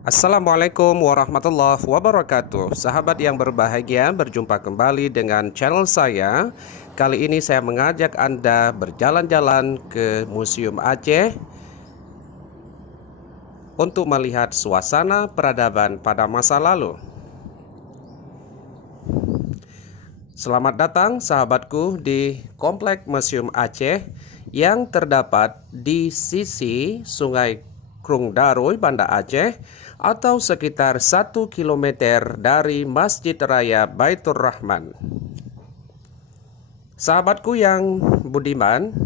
Assalamualaikum warahmatullahi wabarakatuh. Sahabat yang berbahagia, berjumpa kembali dengan channel saya. Kali ini saya mengajak Anda berjalan-jalan ke Museum Aceh untuk melihat suasana peradaban pada masa lalu. Selamat datang sahabatku di Komplek Museum Aceh yang terdapat di sisi Sungai Krung Daroy, Banda Aceh, atau sekitar 1 km dari Masjid Raya Baitur Rahman. Sahabatku yang budiman,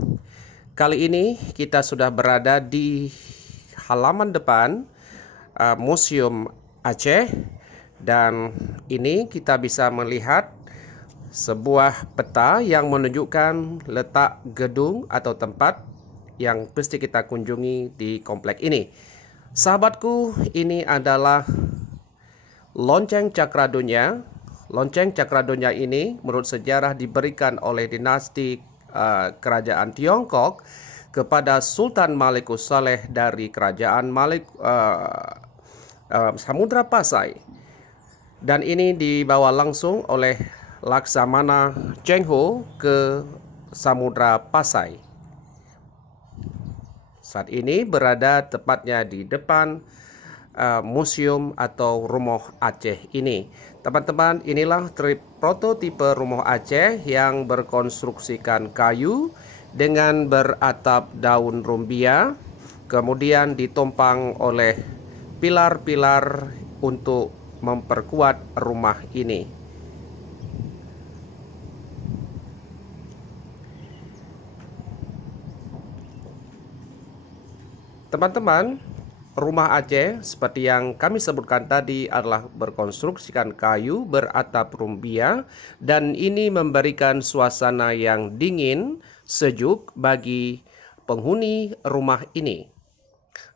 kali ini kita sudah berada di halaman depan Museum Aceh, dan ini kita bisa melihat sebuah peta yang menunjukkan letak gedung atau tempat yang mesti kita kunjungi di komplek ini. Sahabatku, ini adalah Lonceng Cakradonya. Lonceng Cakradonya ini menurut sejarah diberikan oleh dinasti kerajaan Tiongkok kepada Sultan Malikus Saleh dari kerajaan Samudra Pasai. Dan ini dibawa langsung oleh Laksamana Cheng Ho ke Samudra Pasai. Saat ini berada tepatnya di depan museum atau Rumah Aceh ini. Teman-teman, inilah prototipe Rumah Aceh yang berkonstruksikan kayu dengan beratap daun rumbia, kemudian ditompang oleh pilar-pilar untuk memperkuat rumah ini. Teman-teman, Rumah Aceh seperti yang kami sebutkan tadi adalah berkonstruksikan kayu beratap rumbia, dan ini memberikan suasana yang dingin, sejuk bagi penghuni rumah ini.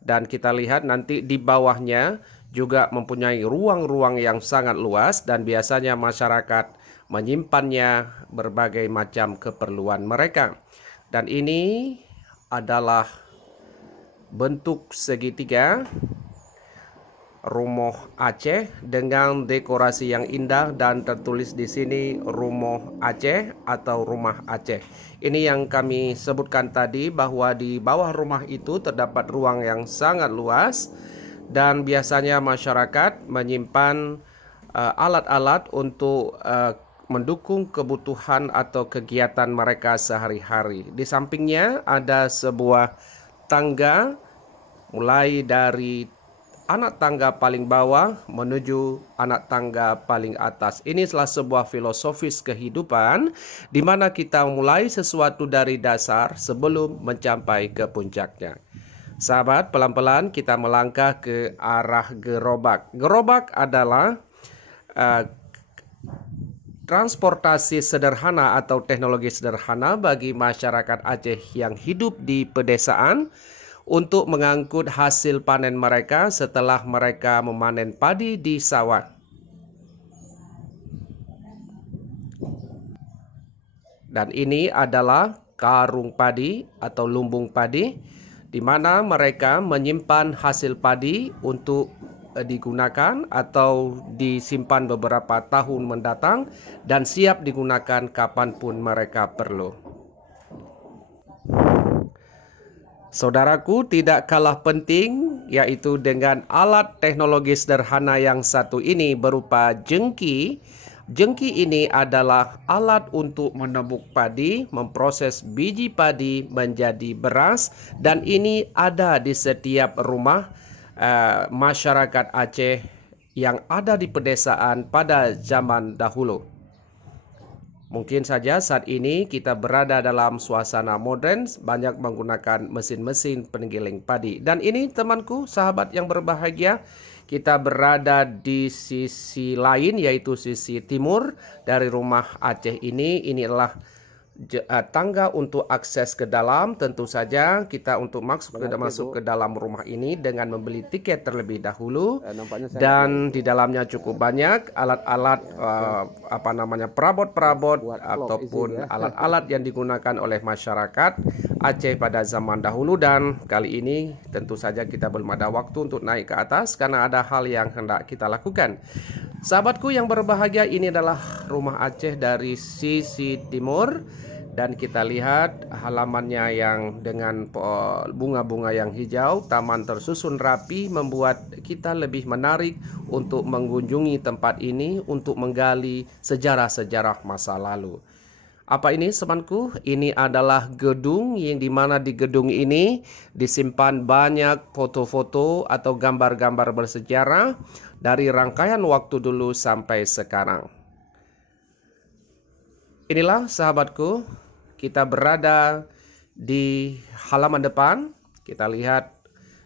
Dan kita lihat nanti di bawahnya juga mempunyai ruang-ruang yang sangat luas, dan biasanya masyarakat menyimpannya berbagai macam keperluan mereka. Dan ini adalah bentuk segitiga Rumah Aceh dengan dekorasi yang indah, dan tertulis di sini Rumah Aceh atau Rumah Aceh. Ini yang kami sebutkan tadi, bahwa di bawah rumah itu terdapat ruang yang sangat luas, dan biasanya masyarakat menyimpan alat-alat untuk mendukung kebutuhan atau kegiatan mereka sehari-hari. Di sampingnya ada sebuah tangga, mulai dari anak tangga paling bawah menuju anak tangga paling atas. Ini adalah sebuah filosofis kehidupan di mana kita mulai sesuatu dari dasar sebelum mencapai ke puncaknya. Sahabat, pelan-pelan kita melangkah ke arah gerobak. Gerobak adalah transportasi sederhana atau teknologi sederhana bagi masyarakat Aceh yang hidup di pedesaan untuk mengangkut hasil panen mereka setelah mereka memanen padi di sawah. Dan ini adalah karung padi atau lumbung padi, di mana mereka menyimpan hasil padi untuk digunakan atau disimpan beberapa tahun mendatang dan siap digunakan kapanpun mereka perlu. Saudaraku, tidak kalah penting yaitu dengan alat teknologi sederhana yang satu ini berupa jengki. Jengki ini adalah alat untuk menebuk padi, memproses biji padi menjadi beras, dan ini ada di setiap rumah masyarakat Aceh yang ada di pedesaan pada zaman dahulu. Mungkin saja saat ini kita berada dalam suasana modern, banyak menggunakan mesin-mesin penggiling padi. Dan ini temanku, sahabat yang berbahagia, kita berada di sisi lain, yaitu sisi timur dari Rumah Aceh ini. Ini adalah tangga untuk akses ke dalam. Tentu saja kita untuk masuk ke dalam rumah ini dengan membeli tiket terlebih dahulu, dan di dalamnya cukup banyak alat-alat perabot-perabot ataupun alat-alat yang digunakan oleh masyarakat Aceh pada zaman dahulu, dan kali ini tentu saja kita belum ada waktu untuk naik ke atas karena ada hal yang hendak kita lakukan. Sahabatku yang berbahagia, ini adalah rumah Aceh dari sisi timur. Dan kita lihat halamannya yang dengan bunga-bunga yang hijau, taman tersusun rapi, membuat kita lebih menarik untuk mengunjungi tempat ini untuk menggali sejarah-sejarah masa lalu. Apa ini temanku? Ini adalah gedung yang dimana di gedung ini disimpan banyak foto-foto atau gambar-gambar bersejarah dari rangkaian waktu dulu sampai sekarang. Inilah sahabatku, kita berada di halaman depan. Kita lihat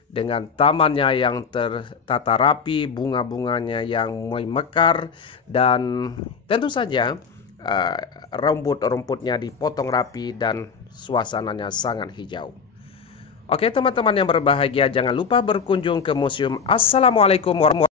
dengan tamannya yang tertata rapi, bunga-bunganya yang mekar, dan tentu saja rumput-rumputnya dipotong rapi dan suasananya sangat hijau. Oke teman-teman yang berbahagia, jangan lupa berkunjung ke museum. Assalamualaikum warahmatullahi wabarakatuh.